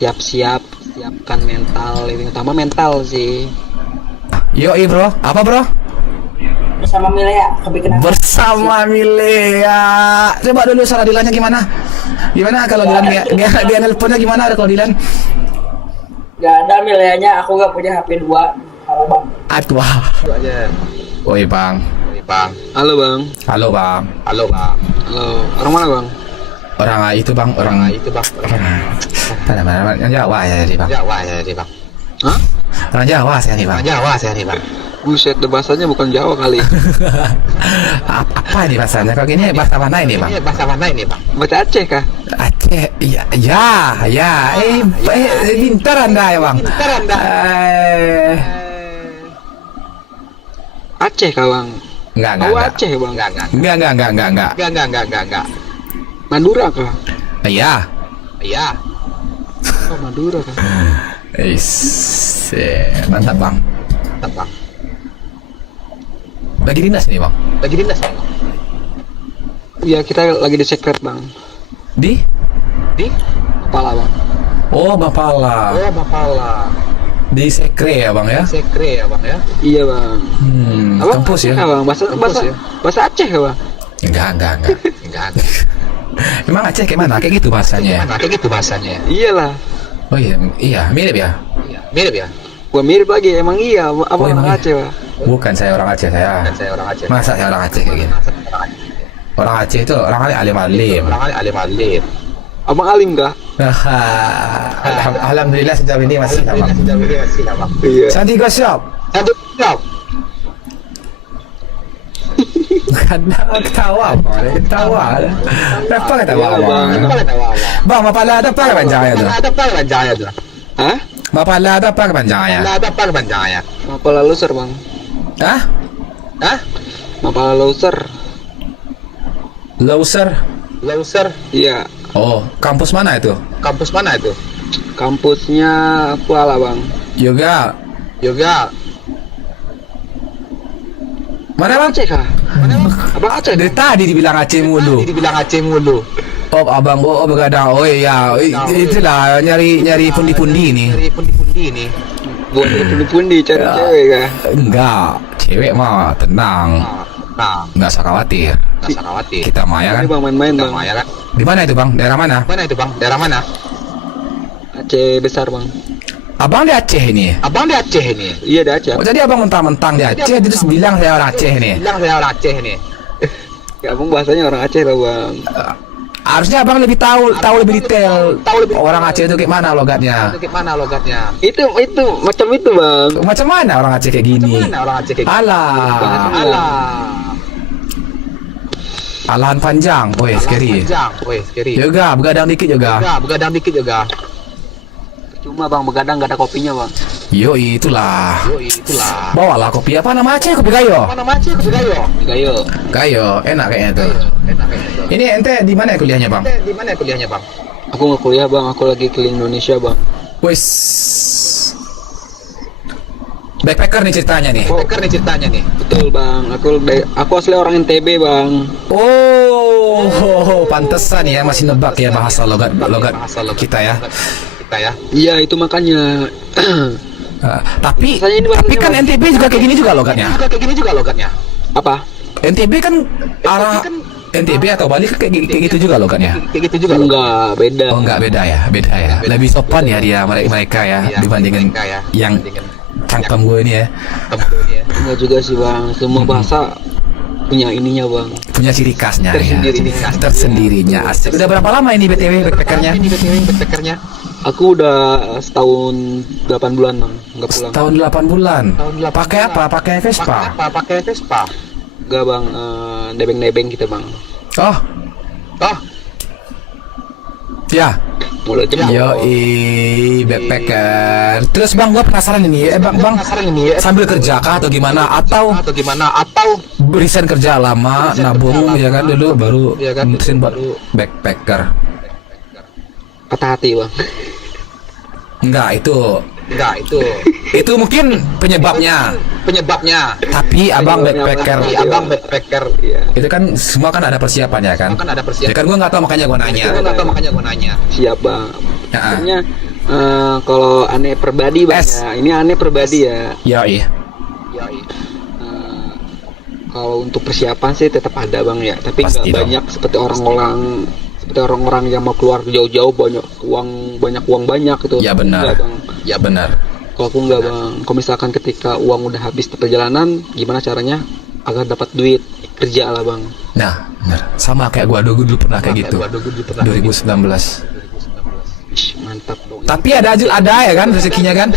siap-siap, siapkan mental, lebih utama mental sih. Yoi bro, apa bro? Bersama Milea kebikin Bersama Milea. Coba dulu suara Dilannya gimana? Gimana kalau Dilan dia nelponnya gimana ada kalau Dilan? Gak ada Mileanya, aku gak punya HP 2. Halo bang. Aduh. Itu aja. Oi bang. Halo bang. Halo bang. Halo. Orang mana bang? Orang itu bang, orang Jawa ya nih bang. Hah? Orang Jawa saya nih bang. Buset, bahasanya bukan Jawa kali. Apa ini bahasanya? Kalau gini bahasa mana ini bang? Baca Aceh kah? Aceh, ya. Pintar anda ya bang. Aceh kah bang? Enggak. Aceh bang? Enggak. Madura kah? Iya. Oh, Madura kah? Mantap bang. Lagi dinas nih bang. Iya, kita lagi di secret bang. Di? Kepala bang. Oh Bapala. Di sekre ya bang ya? Iya bang. Abang Kampus Aceh ya? kah, bang? Bahasa Aceh kah bang? Enggak. Emang Aceh kayak mana? Kayak gitu bahasanya. Iyalah. Oh iya, mirip ya. Gua mirip lagi, emang iya. Apa emang orang iya? Aceh bang? Bukan saya orang Aceh saya. Masa saya orang Aceh kayak gini? Orang Aceh itu orang alim. Abang alim kah? Alhamdulillah sejauh ini masih sama. Iya. Santi gosok. Karena ketawa. Kenapa ketawa bang? Bang, Mapala ada apa kepanjangannya tuh? Hah? Mapala ada apa kepanjangannya? Mapala loser bang. Hah? Mapala loser. Loser? Iya. Oh, kampus mana itu? Kampusnya Kuala bang. Yoga. Mana bang? Aceh kah? Abang Aceh Dari tadi dibilang Aceh mulu. Oh abang, begadang. Oh iya, itulah nyari pundi-pundi ini. Buat pundi-pundi cari cewek kah? Enggak, cewek mah tenang, nggak usah khawatir. Kita maya kan? Ini bang main-main bang. Di mana itu bang? Daerah mana? Aceh besar bang. Abang di Aceh ini. Iya di Aceh. Oh, jadi abang mentang-mentang di Aceh, terus bilang saya orang Aceh ini. Ya abang bahasanya orang Aceh lah bang. Harusnya abang lebih tahu lebih detail. Orang Aceh itu kayak mana logatnya? Itu macam itu bang. Macam mana orang Aceh kayak gini? Alah. Alahan panjang, woi scary. Yoga, begadang dikit juga. Cuma bang begadang nggak ada kopinya bang. Yoi, itulah. Bawalah kopi apa nama Aceh? Kopi gayo. Gayo, enak kayaknya tuh. Ini ente di mana kuliahnya bang? Aku nggak kuliah bang, aku lagi keliling Indonesia bang. Wes. Backpacker nih ceritanya nih. Betul bang, aku asli orang NTB bang. Oh, pantesan ya masih nebak ya bahasa logat kita ya. Iya itu makanya. Tapi Saya ini kan NTB juga kayak gini juga logatnya. Apa? NTB kan arah NTB atau Bali kan kayak gitu juga logatnya. Enggak beda. Oh enggak, beda ya. Lebih sopan ya dia mereka ya dibandingin yang cangkem gue ini ya. Enggak juga sih bang, semua bahasa punya ininya bang. Punya ciri khasnya Tersendiri. ya. Tersendirinya. Asik. Udah berapa lama ini BTW backpackernya? Aku udah setahun 8 bulan bang, nggak pulang. Tahun 8 bulan. Pakai apa? Pakai Vespa. Enggak bang, nebeng-nebeng kita bang. Oh. Ya. Mulai jam. Yoi, backpacker. Terus bang, gua penasaran ini. Bang, sambil kerja kah atau gimana? Atau resign kerja lama, nabung ya kan dulu baru mutusin buat backpacker. Patah hati bang. Enggak, itu mungkin penyebabnya. Tapi abang backpacker. Iya. Itu kan semua kan ada persiapannya kan? Ya kan gua nggak tahu makanya gua nanya. Siap bang. Ya. Akhirnya Kalau aneh pribadi bang S. ya, ini aneh pribadi ya. Yoi. Kalau untuk persiapan sih tetap ada bang ya, tapi nggak Pasti dong. banyak seperti orang-orang yang mau keluar jauh-jauh banyak uang banyak gitu. Ya benar. Enggak, bang. Ya benar. Kalau aku nggak bang, kalau misalkan ketika uang udah habis di perjalanan, gimana caranya agar dapat duit kerja lah bang. Nah, benar. Sama kayak gua dulu pernah kayak gitu. 2019. Ih, mantap dong. Tapi ada ya kan rezekinya kan?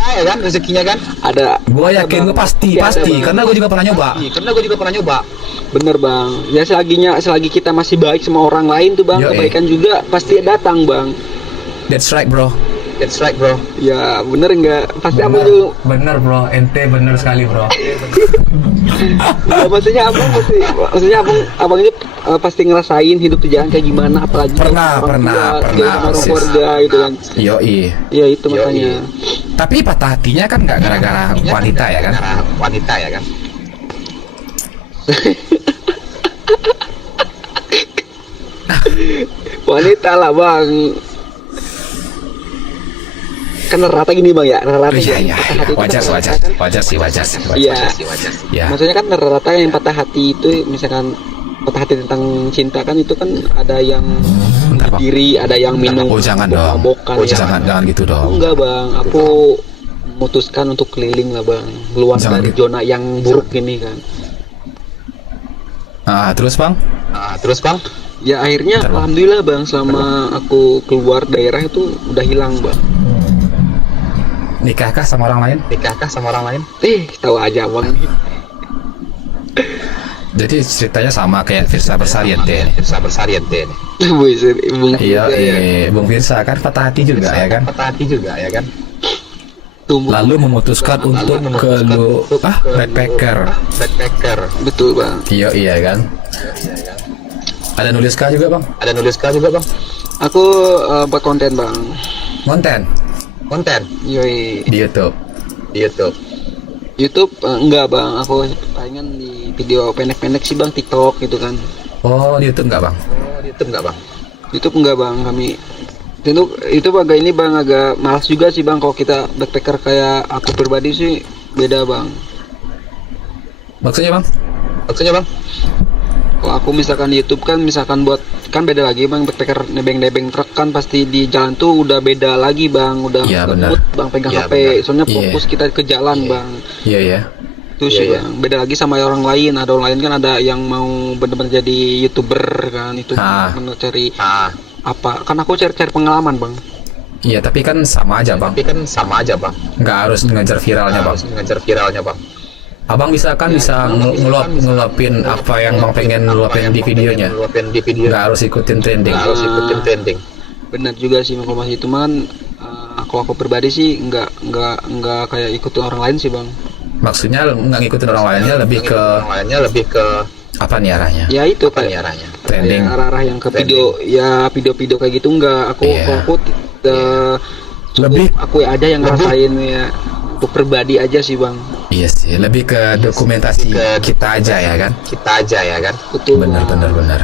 Ada. Gua yakin gua pasti karena gua juga pernah nyoba. Bener bang. Ya selagi kita masih baik sama orang lain tuh bang, Yoi. kebaikan juga pasti datang bang. That's right, bro. Ya bener nggak? Pasti abang juga. Bener, bro. Ente bener sekali, bro. Ya, maksudnya abang ini pasti ngerasain hidup di jalan kayak gimana, apalagi Pernah, orang tua, pernah, dia sama orang persis. keluarga gitu kan. Yoi. Ya itu makanya. Tapi patah hatinya kan nggak gara-gara wanita ya kan? Wanita lah bang. Kan rata gini bang ya, rata Iya. Wajar sih. Iya. Ya. Maksudnya kan rata yang patah hati itu, misalkan patah hati tentang cinta kan itu kan ada yang Bentar, Bang. diri, ada yang minum. Oh jangan dong. mabok-mabokan, ya. Jangan gitu dong. Enggak bang, aku memutuskan untuk keliling lah bang, keluar Jangan dari gitu. zona yang buruk ini kan. Terus bang? Ya akhirnya Bentar, Bang. alhamdulillah bang, selama aku keluar daerah itu udah hilang bang. Nikahkah sama orang lain? Tahu aja bang. Jadi ceritanya sama kayak Firsa Bersariente. Buset, Bung. Iya, Bung Firsa kan patah hati juga ya kan? Tumbuh. Lalu memutuskan untuk backpacker. Betul bang. Iya kan? Ada nulis kah juga bang? Aku buat konten bang. Konten Yoi. di YouTube. YouTube enggak bang, aku palingan di video pendek-pendek sih bang, TikTok gitu kan. Oh di YouTube nggak bang? YouTube enggak bang, kami itu agak ini bang, agak malas juga sih bang kalau kita backpacker kayak aku pribadi sih, beda bang. Maksudnya bang? Kalau aku misalkan di YouTube kan, misalkan buat kan beda lagi bang, backpacker nebeng truk kan pasti di jalan tuh udah beda lagi bang, udah Iya, nggak benar. mood bang pegang Iya, HP, benar. soalnya Iya. fokus kita ke jalan bang. Iya. Itu sih bang, beda lagi sama orang lain. Ada orang lain kan ada yang mau bener-bener jadi YouTuber kan, itu bener cari apa, kan aku cari pengalaman bang. Iya tapi kan sama aja bang. Nggak harus ngejar viralnya bang. Abang bisa ngeluapin apa yang bang pengen ngeluapin di videonya. Nggak harus ikutin trending. Benar juga sih bang, kalau masih itu man, kalau aku pribadi sih nggak kayak ikutin orang lain sih bang. Maksudnya nggak ngikutin orang lainnya, lebih ke apa nih arahnya? Ya itu kayak Trending. arah-arah yang ke video, ya video-video kayak gitu enggak. Aku Iya. kalau aku Lebih aku aja yang ngerasain ya, untuk pribadi aja sih bang. iya sih, lebih ke dokumentasi kita aja ya kan? Betul. Bener.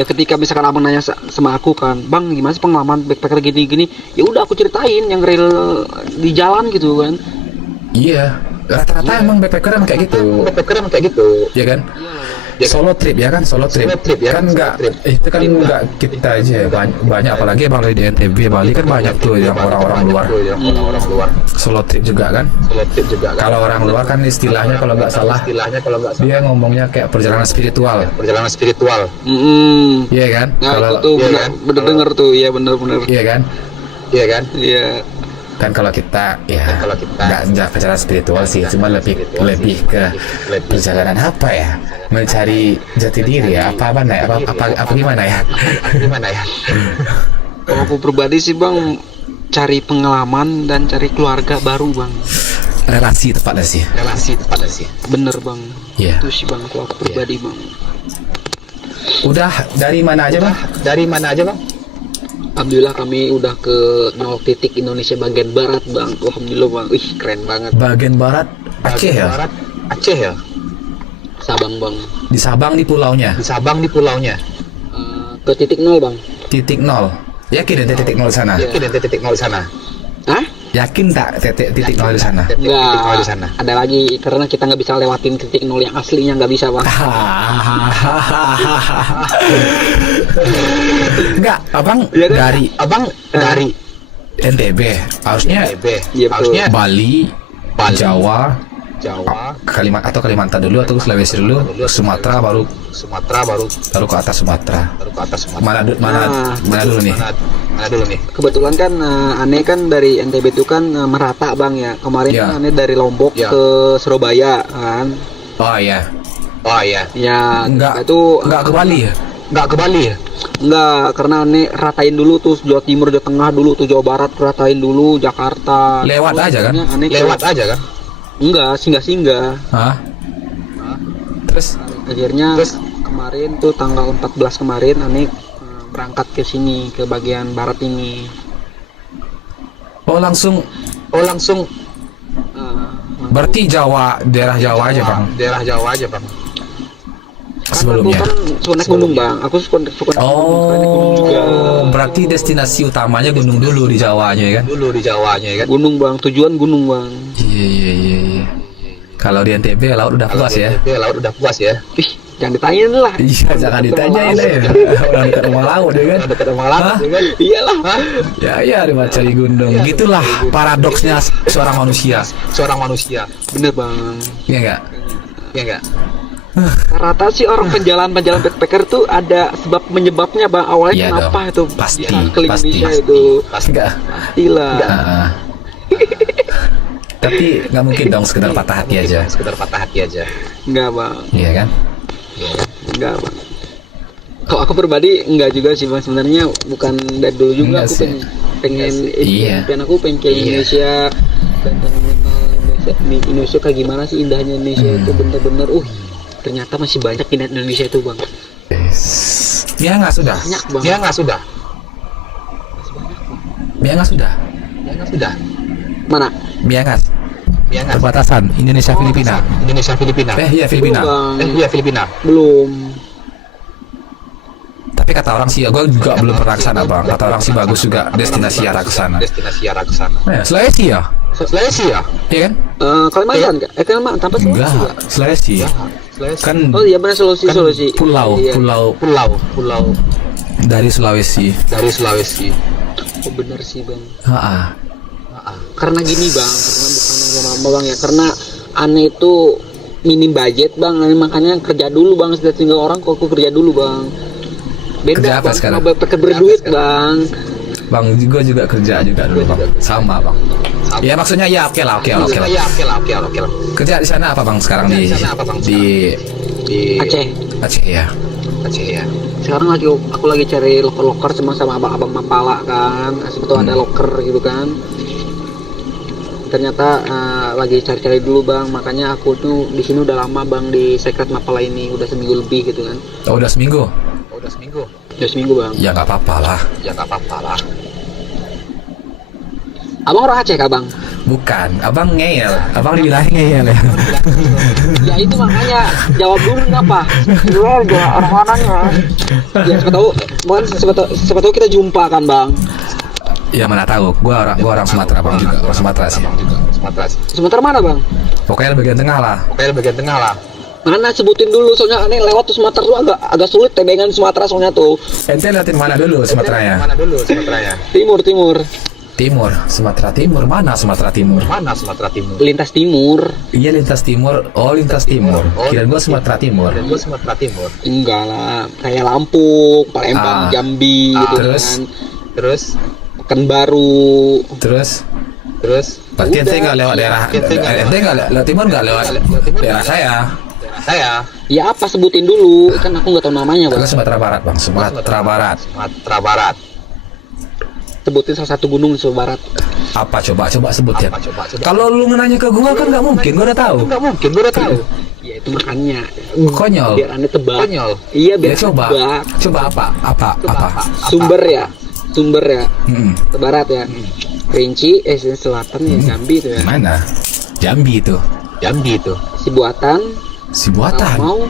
Ya ketika misalkan abang nanya sama aku kan, bang gimana sih pengalaman backpacker gini-gini, ya udah aku ceritain yang real di jalan gitu kan. Iya, rata-rata emang backpacker emang kayak gitu. Iya kan? Solo trip ya kan, solo trip kan nggak, itu kan nggak kita aja, banyak apalagi bang di NTB Bali kan banyak tuh yang orang-orang luar solo trip juga kan. Kalau orang luar kan istilahnya kalau nggak salah dia ngomongnya kayak perjalanan spiritual. Iya kan? Nah Kalau itu tuh bener denger tuh, ya bener-bener. iya kan? Iya. Kan kalau kita ya nggak perjalanan spiritual sih, cuma lebih ke perjalanan apa ya, mencari jati diri ya, apa gimana ya. Kalau aku pribadi sih bang, cari pengalaman dan cari keluarga baru bang. Relasi tepatnya sih. Bener bang. Iya. Itu sih bang, kalau aku pribadi bang. Udah dari mana aja bang? Alhamdulillah kami udah ke 0 titik Indonesia bagian barat bang. Alhamdulillah bang, wih keren banget. Bagian barat Aceh ya? Sabang bang. Di Sabang di pulaunya. Ke titik 0 bang. Titik nol. Yakin ada titik nol sana? Iya. Hah? Yakin tak titik nol di sana? Enggak. Ada lagi karena kita nggak bisa lewatin titik nol yang aslinya, nggak bisa bang. Enggak, abang Iya kan? dari NTB harusnya Iya, betul. Bali, Jawa, Kalimantan dulu atau Sulawesi dulu, Sumatera baru ke atas Sumatera. Mana dulu nih? Kebetulan kan aneh kan dari NTB itu kan merata bang ya. Kemarin Ya. kan aneh dari Lombok ke Surabaya kan. Oh iya. Ya Enggak itu ke Bali ya? enggak, karena aneh ratain dulu tuh Jawa Timur, Jawa Tengah dulu tuh, Jawa Barat ratain dulu, Jakarta. Lewat Terus aja kan? akhirnya aneh enggak, singgah-singgah. Hah? Terus Akhirnya kemarin tuh tanggal 14 kemarin aneh berangkat ke sini, ke bagian barat ini. langsung berarti daerah Jawa aja bang. Sebelumnya. Aku kan suka naik gunung bang, aku suka naik gunung juga. Berarti destinasi utamanya gunung dulu di Jawanya ya kan? Gunung bang, tujuan gunung bang. Iya. Kalau di NTB laut udah puas ya? Ih, jangan ditanyain lah. Iya, jangan ditanyain ya. Orang dekat rumah laut ya kan? Hah? Iyalah. Ya, ada cari gunung. Gitulah paradoksnya seorang manusia. Bener bang. Iya enggak? Rata sih orang penjalan backpacker tuh ada sebab menyebabnya bang. Awalnya Iya kenapa dong. itu? Pasti. Ke Indonesia itu. Enggak. Pastilah. Tapi nggak mungkin dong sekedar patah hati aja. Enggak bang. Iya kan? Enggak bang. Kalau aku pribadi enggak juga sih bang, sebenarnya bukan dari dulu juga. Enggak Aku sih. pengen Iya. dan aku pengen ke Indonesia dan mengenal Indonesia kayak gimana sih indahnya Indonesia itu, bener-bener ternyata masih banyak di Indonesia itu bang. Miangas sudah. Banyak bang. Miangas sudah. Mana? Miangas. Perbatasan Indonesia Filipina. Iya Filipina. Belum. Tapi kata orang sih, gue juga belum pernah ke sana bang. Kata orang sih bagus juga destinasi arah ke sana. Sulawesi ya? Iya kan? Kalimantan nggak? Kalimantan tanpa Sulawesi ya? Enggak, Sulawesi. Kan Oh iya benar, Sulawesi. pulau dari Sulawesi. Oh benar sih bang. Ha. Karena gini bang, karena bukan agama bang ya, karena aneh itu minim budget bang, aneh makanya kerja dulu bang, sudah tinggal orang kok aku kerja dulu bang. Kerja apa bang, sekarang? sama backpacker berduit bang. Bang juga kerja juga dulu bang. Sama bang. Ya maksudnya ya oke lah. Kerja di sana apa bang sekarang di Aceh. Ya. Sekarang aku lagi cari loker sama abang-abang Mapala kan, asal ada loker gitu kan. Ternyata lagi cari-cari dulu bang, makanya aku tuh di sini udah lama bang di Secret Mapala ini, udah seminggu lebih gitu kan. Oh, udah seminggu bang. ya nggak apa-apa lah. Abang orang Aceh kah bang? Bukan, abang ngeyel, abang dibilangin ngeyel ya. Ya itu makanya jawab dulu kenapa? Keluarga orang mananya. Ya siapa tahu kita jumpa kan bang. Ya mana tahu, gua orang Sumatera bang juga, orang Sumatera sih. Sumatera mana bang? Pokoknya bagian tengah lah. Mana sebutin dulu, soalnya aneh lewat tuh Sumatera tuh agak sulit tebengan Sumatera soalnya tuh. Ente liatin mana dulu Sumateranya? Timur, Sumatera Timur. Mana Sumatera Timur? lintas timur. Iya lintas timur. Oh lintas timur. Kirain gua Sumatera Timur. Enggak lah, kayak Lampung, Palembang, Jambi gitu kan. Pekanbaru. Terus berarti ente nggak lewat daerah, ente nggak lewat timur, nggak lewat daerah saya. Ya apa sebutin dulu, kan aku nggak tahu namanya bang. Aku Sumatera Barat bang, Sumatera Barat. Sebutin salah satu gunung di Sumatera Barat. Apa coba sebut ya. Kalau lu nanya ke gua kan nggak mungkin, gua udah tahu. Ya itu makanya. Konyol. Biar aneh tebak. Iya biar Ya coba tebak. apa? Sumber ya. Ke barat ya. Kerinci, selatan ya Jambi itu ya. Mana? Jambi itu. Sibuatan. Mau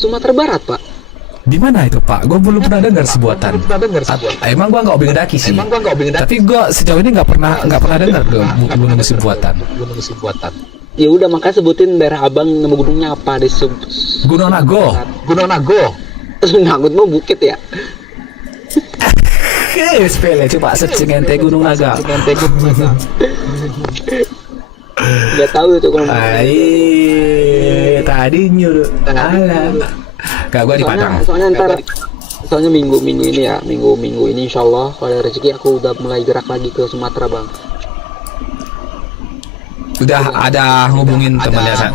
Sumatera Barat pak. Di mana itu Pak? Gue belum pernah dengar sebuatan. Emang gue nggak hobi ngedaki sih. Tapi gue sejauh ini nggak pernah dengar gunung sebuatan. Ya udah makanya sebutin daerah abang nama gunungnya apa di Gunung Nago. Nagut mau bukit ya. Sepele coba searching ente Gunung Naga. Nggak tahu itu kalau. Tadi nyuruh. Alah. Gak, gue di Padang. Soalnya minggu ini ya, minggu ini insya Allah kalau ada rezeki aku udah mulai gerak lagi ke Sumatera bang. Udah ada hubungin temannya San.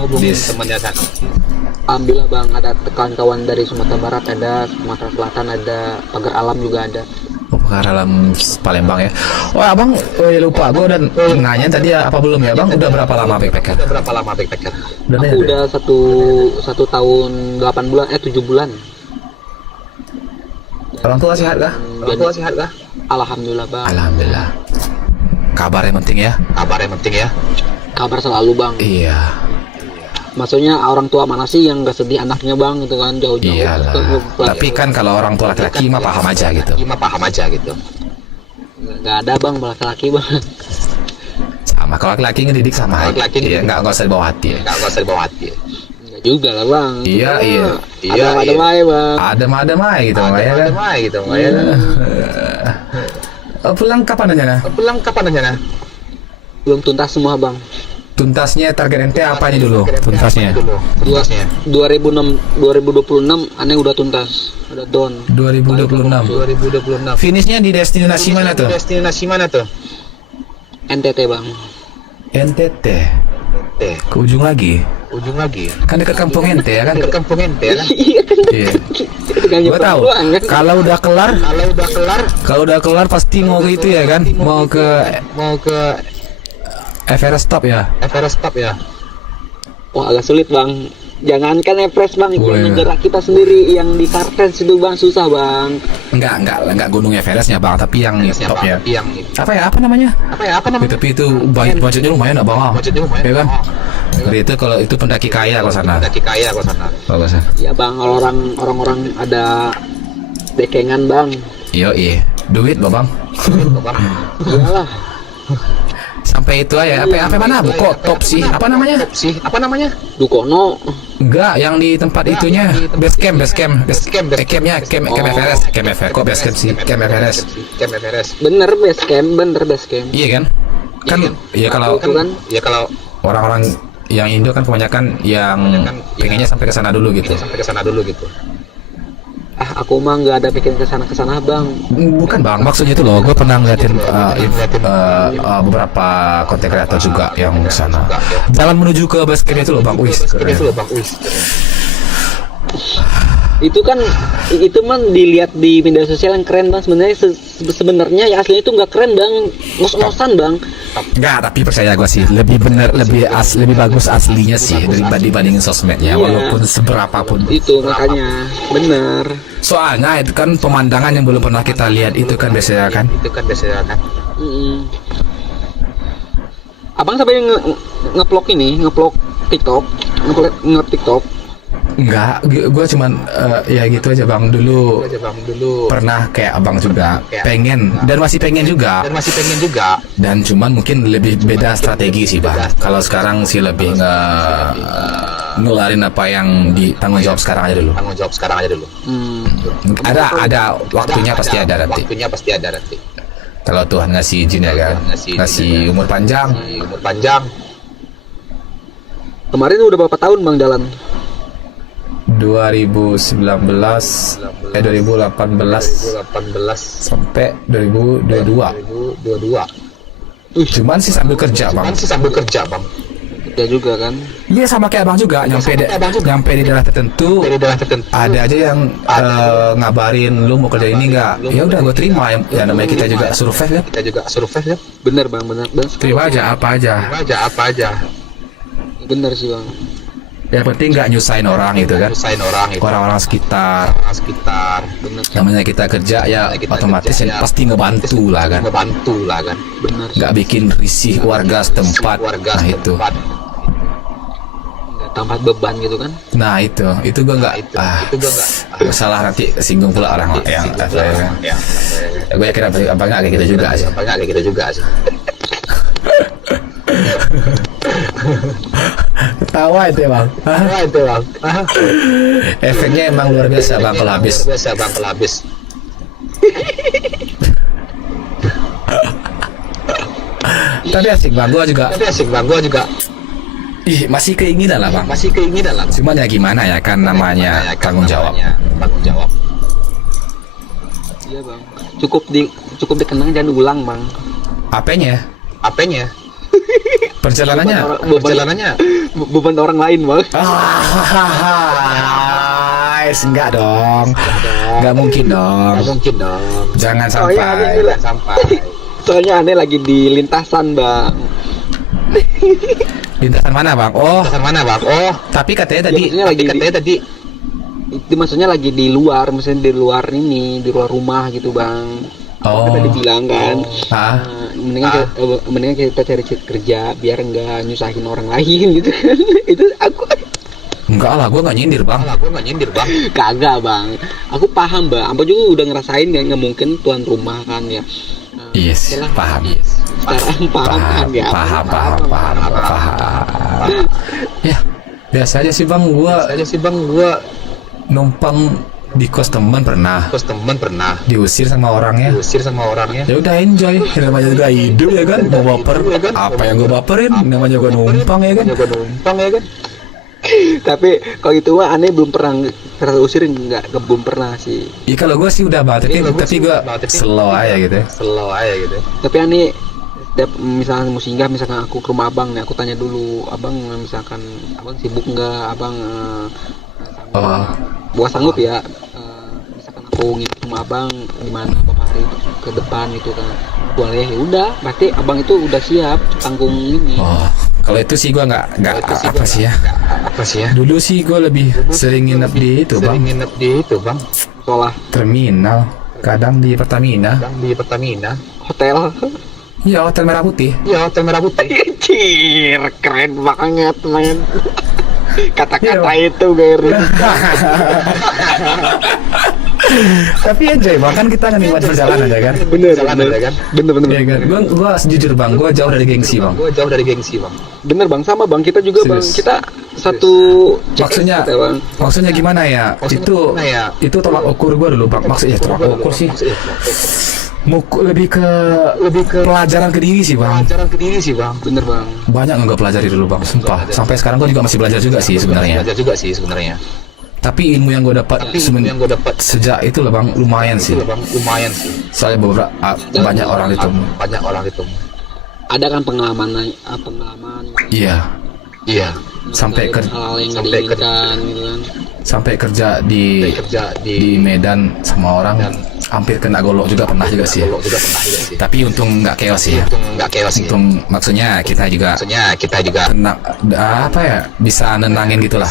Alhamdulillah bang, ada kawan-kawan dari Sumatera Barat, ada Sumatera Selatan, ada Pagar Alam juga ada. Pagar Alam Palembang ya. Oh abang, lupa gue udah nanya tadi ya, apa belum ya bang? Udah berapa lama backpacker? Aku udah satu tahun 8 bulan 7 bulan. Orang tua sehat kah? Alhamdulillah bang. Alhamdulillah. Kabar yang penting ya. Kabar selalu bang. Iya. Maksudnya orang tua mana sih yang gak sedih anaknya bang gitu kan, jauh-jauh. Iyalah. Tapi kan kalau orang tua laki-laki mah paham aja gitu. Gak ada bang laki-laki bang. Sama kalau laki-laki ngedidik sama aja. Iya, nggak usah dibawa hati. Enggak juga lah bang. Iya. Ada wae bang. Ada gitu makanya kan. Pulang kapan aja nah? Belum tuntas semua bang. Tuntasnya target ente apanya dulu? Tuntasnya 2026 aneh udah tuntas, udah down. 2026. Finishnya di destinasi mana tuh? NTT bang. NTT. Ke ujung lagi. Kan dekat kampung ente ya kan? Iya. Gua tahu. Kalau udah kelar pasti mau ke itu ya kan? Mau ke Everest Top ya. Wah agak sulit bang. Jangankan Everest bang, yang negara kita sendiri yang di Kartens itu bang susah bang. Enggak gunung Everestnya bang, tapi yang topnya. Apa namanya? Tapi itu budgetnya lumayan bang. Ya kan? Jadi itu kalau itu pendaki kaya kalau sana. Ya bang, orang-orang ada dekengan bang. Iya. Duit bang. Iyalah. Sampai itu aja. Apa mana? Kok top sih? Apa namanya? Dukono. Enggak, yang di tempat itunya. Base camp. Campnya Camp Everest. Kok base camp sih? Camp Everest. Bener base camp. Iya kan? Iya kalau orang-orang yang Indo kan kebanyakan yang pengennya sampai ke sana dulu gitu. Aku mah nggak ada bikin kesana bang. Bukan bang, maksudnya itu loh. Gue pernah ngeliatin beberapa konten kreator juga yang sana. Jalan menuju ke base camp itu loh bang. Itu mah dilihat di media sosial yang keren bang. Sebenarnya ya aslinya itu nggak keren bang, ngos-ngosan bang. Enggak, tapi percaya gue sih lebih bagus aslinya sih dibandingin sosmednya, walaupun seberapapun. Itu makanya bener. Soalnya itu kan pemandangan yang belum pernah kita lihat itu kan biasanya kan. Abang sampai ngeplok TikTok, TikTok. Enggak, gue cuman ya gitu aja bang. Dulu pernah kayak abang juga pengen dan masih pengen juga. Dan cuman mungkin lebih beda strategi sih bang. Kalau sekarang sih lebih ngelarin apa yang ditanggung jawab sekarang aja dulu. Ada waktunya pasti ada nanti. Kalau Tuhan ngasih izin ya kan, ngasih umur panjang. Kemarin udah berapa tahun bang jalan? 2018 sampai 2022. Cuman sih sambil kerja bang. Ya juga kan? Iya sama kayak abang juga. Nyampe di daerah tertentu. Ada aja yang ngabarin lu mau kerja ini nggak? Ya udah gue terima. Ya namanya kita juga survive ya. Bener bang, bener. Terima aja apa aja. Bener sih bang. Yang penting nggak nyusahin orang gitu kan. Orang-orang sekitar. Namanya kita kerja ya otomatis ya pasti ngebantu lah kan. Bener. Nggak bikin risih warga setempat. Nah itu. tanpa beban gitu kan. Nah itu gue nggak salah nanti singgung pula orang yang ya, gue yakin apa nggak kayak gitu juga sih. Ketawa itu bang. Efeknya emang luar biasa bang kalau habis. Tapi asik bang, gua juga. Ih, masih keinginan lah bang. Cuman ya gimana ya kan namanya tanggung jawab. Iya bang. Cukup dikenang jangan diulang bang. Apanya? Perjalanannya. Beban orang lain bang. Enggak dong. Enggak mungkin dong. Jangan sampai. Soalnya aneh lagi di lintasan bang. Lintasan mana bang? Oh. Tapi katanya tadi. Maksudnya lagi di luar, misalnya di luar rumah gitu bang. Oh. Tadi bilang kan. Mendingan kita cari kerja biar enggak nyusahin orang lain gitu kan. Itu aku. Enggak lah, gue nggak nyindir bang. Kagak bang. Aku paham bang. Aku juga udah ngerasain nggak mungkin tuan rumah kan ya. Yes, paham. Paham. Ya, biasa aja sih bang. Gua numpang di kos teman pernah. Diusir sama orangnya. Ya udah enjoy. Namanya juga hidup ya kan. Mau baper. Apa yang gue baperin? Namanya gue numpang ya kan. Tapi kalau itu mah aneh belum pernah usir belum pernah sih. Iya kalau gue sih udah banget, tapi gue slow aja gitu. Tapi aneh misalkan mau singgah, misalkan aku ke rumah abang nih, aku tanya dulu abang, misalkan abang sibuk nggak, abang buat sanggup ya, misalkan aku nginep rumah abang gimana beberapa hari ke depan gitu kan, boleh ya udah, berarti abang itu udah siap tanggung ini. Kalau itu sih gue nggak apa sih ya. Dulu sih gue lebih sering nginep di itu bang. Sekolah. Terminal. Kadang di Pertamina. Hotel. Iya, Hotel Merah Putih. Anjir, keren banget men. Kata-kata itu Gary. Tapi enjoy bang, kan kita nikmat perjalanan ya kan. Bener. Ya kan. Gua jujur bang, gua jauh dari gengsi bang. Bener bang, sama bang, kita juga bang, kita satu maksudnya kita, bang. Maksudnya gimana ya? Itu tolak ukur gua dulu bang. Maksudnya tolak ukur sih. Lebih ke pelajaran ke diri sih bang. Bener bang. Banyak nggak pelajari dulu bang, sumpah. Sampai sekarang gua juga masih belajar juga sih sebenarnya. Tapi ilmu yang gue dapat sejak itu lah bang, lumayan sih. Soalnya banyak orang itu. Ada kan pengalaman. Iya. Sampai hal yang nggak diinginkan gitu kan. Sampai kerja di Medan sama orang hampir kena golok juga pernah juga sih. Tapi untung nggak chaos sih. Untung maksudnya kita juga kena bisa nenangin gitulah.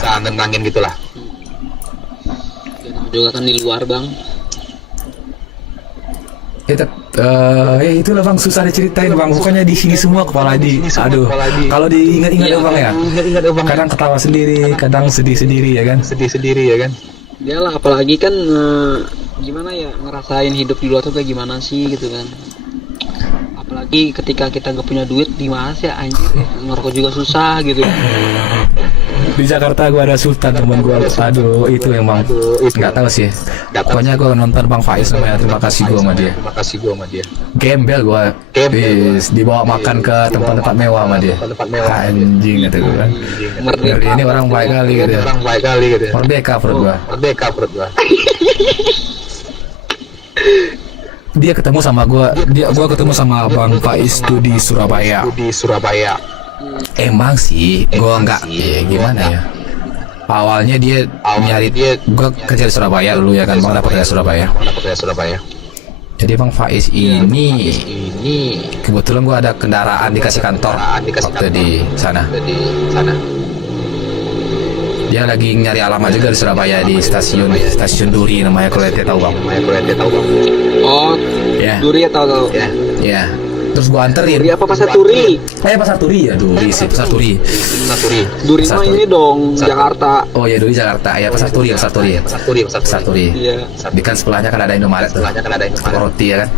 Juga kan di luar bang. Itulah bang, susah diceritain bang. Bukannya di sini semua kepala aduh. Kalau diingat-ingat ya bang ya. Kadang ketawa sendiri, kadang sedih sendiri ya kan. Ya lah, apalagi kan gimana ya, ngerasain hidup di luar tuh kayak gimana sih gitu kan. Apalagi ketika kita nggak punya duit, gimana sih anjir, ngerokok juga susah gitu. Di Jakarta gua ada Sultan teman gua, aduh itu emang nggak tahu sih. Pokoknya gua nonton Bang Faiz namanya, terima kasih gua sama dia. Gembel gua, dibawa makan ke tempat-tempat mewah sama dia. Anjing kata gua kan. Ngeri, ini orang baik kali gitu ya. Merdeka perut gua. Dia ketemu sama gua ketemu sama Bang Faiz tuh di Surabaya. Emang sih, gua nggak, gimana ya? Awalnya dia nyari, gua kerja di Surabaya dulu ya kan, Bang dapat dari Surabaya. Jadi Bang Faiz ini kebetulan gua ada kendaraan dikasih kantor waktu di sana. Dia lagi nyari alamat juga di Surabaya di stasiun Duri namanya, kalau ente tahu bang. Oh, ya. Duri ya, tahu. Ya. terus gua anterin. Duri apa Pasar Turi? Pasar Turi ya, Duri sih, Pasar Turi. Duri Pasar mah Turi. ini dong, Jakarta. Oh ya, Duri Jakarta. Ya Pasar Turi, Pasar Turi. Pasar Turi. Iya. Di kan sebelahnya kan ada Indomaret tuh. Roti ya kan.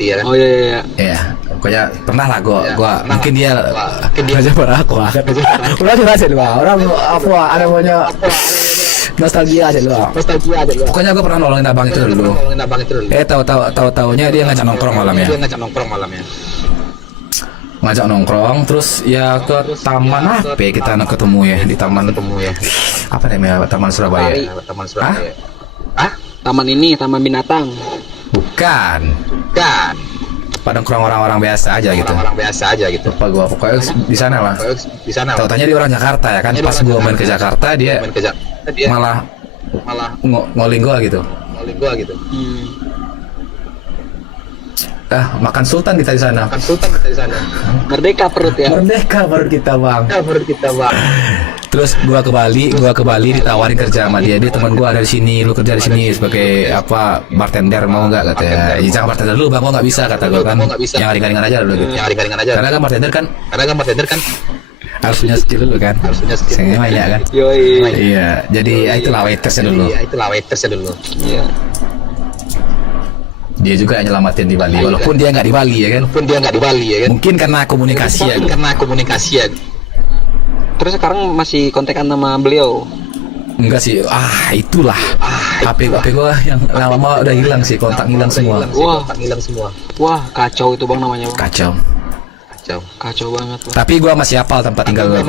Oh iya, iya. Iya, pokoknya pernah lah gua mungkin dia aja pernah aku udah juga sih lah orang apa ada punya nostalgia aja lu. Pokoknya gua pernah nolongin abang itu dulu. Tahu-taunya dia ngajak nongkrong malamnya. Ngajak nongkrong terus ya ke taman apa ya, kita ketemu ya di taman apa namanya, Taman Surabaya. Hah? Taman ini, Taman Binatang. Bukan. Padang kurang orang-orang biasa aja gitu. Lupa gua, pokoknya di sana lah. Tahu-taunya dia orang Jakarta ya kan. Pas gua main ke Jakarta dia malah ngoling gua gitu. Makan sultan kita di sana. Merdeka perut ya. Merdeka perut kita, Bang. Terus gua ke Bali ditawarin kerja sama dia. Dia teman gua ada di sini, lu kerja di sini sebagai apa, bartender, mau nggak katanya. Ya, jangan bartender dulu, Bang, gua nggak bisa kata gua kan. Yang ringan-ringan aja dulu gitu. Karena kan bartender kan harus punya skill dulu kan. Sehingga banyak kan. Yoi. Iya, jadi itulah waitersnya dulu. Iya. Dia juga yang nyelamatin di Bali, walaupun dia nggak di Bali ya kan. Mungkin karena komunikasi ya. Terus sekarang masih kontekan sama beliau? Enggak sih, itulah. HP gua yang lama udah hilang sih, kontak hilang semua. Wah, kacau itu Bang namanya, Bang. Kacau banget, Bang. Tapi gua masih hafal tempat tinggal gua.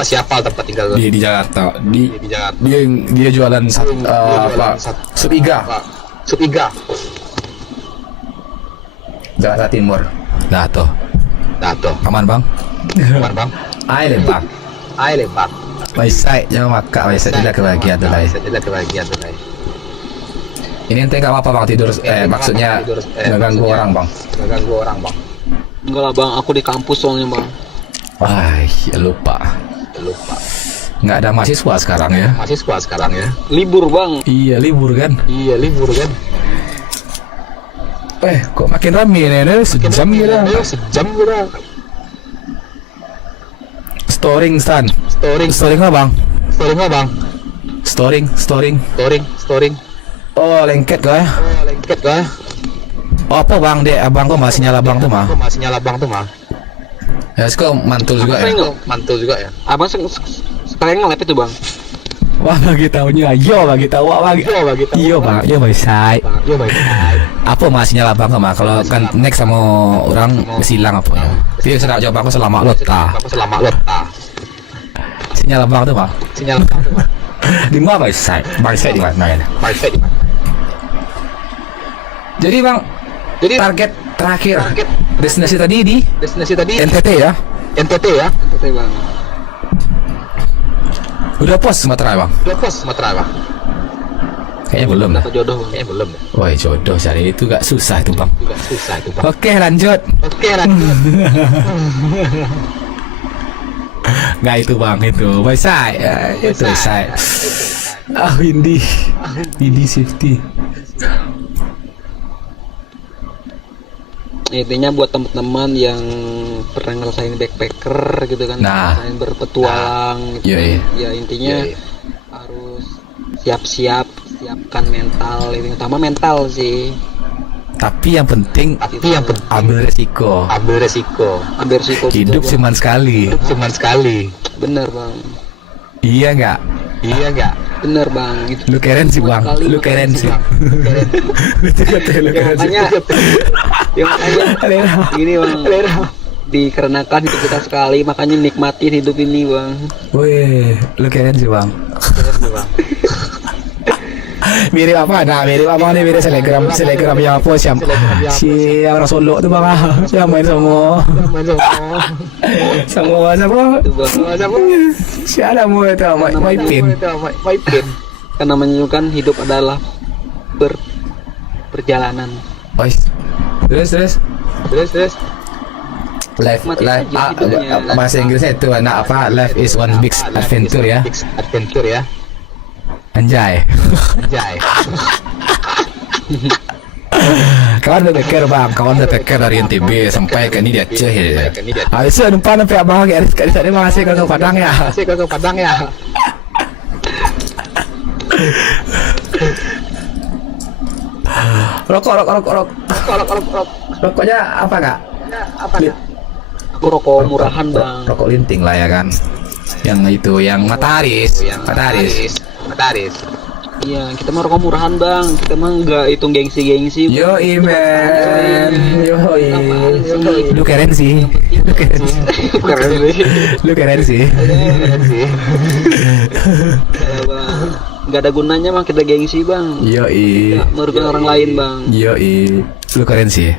Di Jakarta. Dia jualan sup iga. Jakarta Timur. Dah tuh. Aman, Bang. Aile, Bang. Waisai, jangan maka Waisai tidak kebahagiaan tuh lah. Ini ente nggak apa-apa Bang tidur, maksudnya nggak ganggu orang Bang. Enggak lah Bang, aku di kampus soalnya Bang. Wah, ya lupa. Nggak ada mahasiswa sekarang ya. Libur Bang. Iya libur kan. Kok makin rame nih? Sejam kira. Storing apa Bang? Storing. Oh, lengket kah? Oh, apa Bang? Abang kok masih nyala Bang tuh mah? Ya, kok mantul juga ya? Abang sekalian nge-lab itu Bang. Wah, bagi tahunya. Bagi tahu. Iya, Bang. Iya, Sai. Apa masih nyala Bang mah? Kalau kan next sama orang silang apa ya? Dia sedang jawab aku selama lota. Sinyal Bang tuh, Bang. Di mana Sai? Sai di mana? Jadi Bang, target terakhir destinasi tadi di NTT ya? NTT Bang. Udah pos Sumatera Bang? Kayaknya belum. Dapat jodoh Bang. Wah, jodoh cari itu gak susah itu Bang. Oke, lanjut. Nggak itu Bang, itu Sai. Itu Sai. Windy safety. Intinya buat teman-teman yang pernah ngerasain backpacker gitu kan, ngerasain berpetualang gitu. Ya intinya harus siapkan mental, ini utama mental sih. Tapi yang penting ambil resiko. juga, Hidup cuma sekali. Bener Bang. Iya nggak? Bener Bang. Gitu. Lu keren sih Bang. Lu keren sih. Makanya gini Bang. Dikarenakan hidup kita sekali, makanya nikmatin hidup ini Bang. Wih, lu keren sih Bang. Mirip apa? Mirip apa nih? Mirip selegram yang apa sih? Si orang Solo tuh Bang. Yang main semua. Siapa mau itu? Maipin. Kan namanya kan hidup adalah perjalanan. Terus. Life bahasa Inggrisnya itu apa? Life is one big adventure ya. Anjay. Kawan udah beker bang, kawan udah beker dari NTB sampai ke ini di Aceh ya. Habis itu numpang sampai abang ya, di sana masih ke Padang ya. Masih ke Padang ya. Rokok. Rokoknya apa kak? Aku rokok murahan bang. Rokok linting lah ya kan. Yang itu, yang mataris. Iya, kita mah rokok murahan bang. Kita mah nggak hitung gengsi. Yo men, lu keren sih. Lu keren sih. Ya, bang. Nggak ada gunanya bang kita gengsi bang. Yo Nggak merugikan orang lain bang. Yo lu keren sih.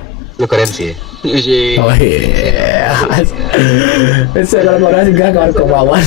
Iya. Oh iya. Bisa kalau mau ngasih gak kawan ke bawah.